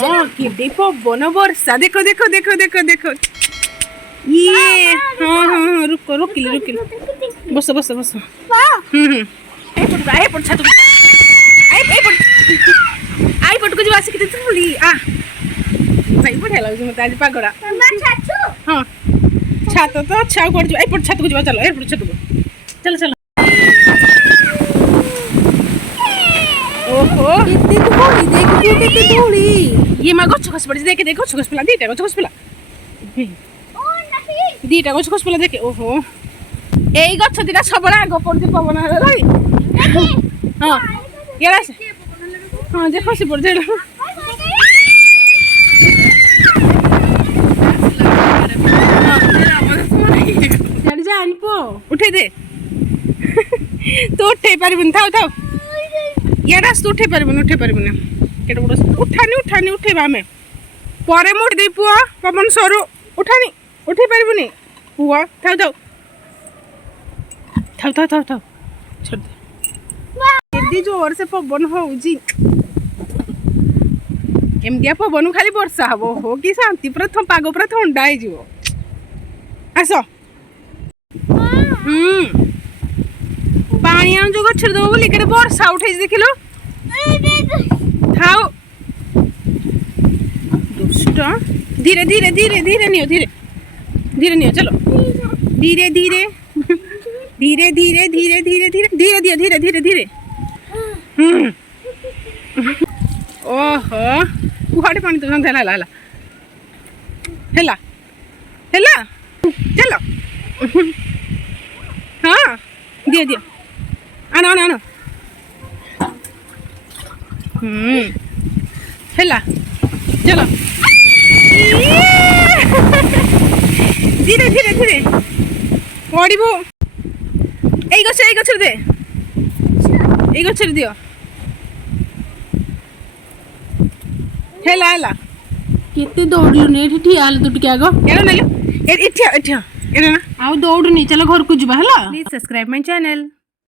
हाँ कि पवन वर्षा देखो देखो देखो देखो देखो ये हाँ हाँ हाँ रुको रुकिल रुकिल बस बस बस आई पड़ छात आई पट को आसिक थोड़ी आ भाई बढ़िया लगे मत आज पागड़ा हाँ छात तो अच्छा कर एपट छात को जा चलो एपट छात को चलो चलो ओहो केते धूली ये मा गछ खस पड़ी देखे देखो गछ खस पला दीटा गछ खस पला दीटा गछ खस पला देखे ओहो एई गछ दीटा सबला आगो पड़ती पवन रे हां येरा से हां जे खसी पड़ जाइलो चढ़ जा अनपो उठे दे तो उठे पारिबन थाओ थाओ येरा से उठे पारिबन केटा बड़ उठानी उठेबा हमें परे मोड़ दे पुआ पवन सरो उठानी उठे पारिबनी पुआ थाओ थाओ थाओ थाओ थाओ थाओ छोड़ दे एडी जोर से पवन होउजी एमदिया पवन खाली वर्षा हबो हो कि शांति प्रथम पागो पूरा ठंडा हो जीवो आसो पानी आन जो गछर दो बोली केरे वर्षा उठै देखिलो थाओ दुष्ट धीरे धीरे धीरे धीरे नियो धीरे नियो चलो धीरे धीरे धीरे धीरे धीरे धीरे धीरे धीरे दियो धीरे धीरे धीरे ओहो कुहाड़े पानी तो हला हला हला हला चलो हाँ दियो दियो आनो आनो आनो हला चलो धीरे धीरे धीरे पड़ो এই গছ দে এই গছরে দিও হেলা হেলা কেতে দৌড়লু নে এଠି ঠিয়া হল তু টিকে আগ এরা নেলে এঠিয়া এঠিয়া এরা না আউ দৌড়নি চলো ঘর কু যবা হলা প্লিজ সবস্ক্রাইব মাই চ্যানেল।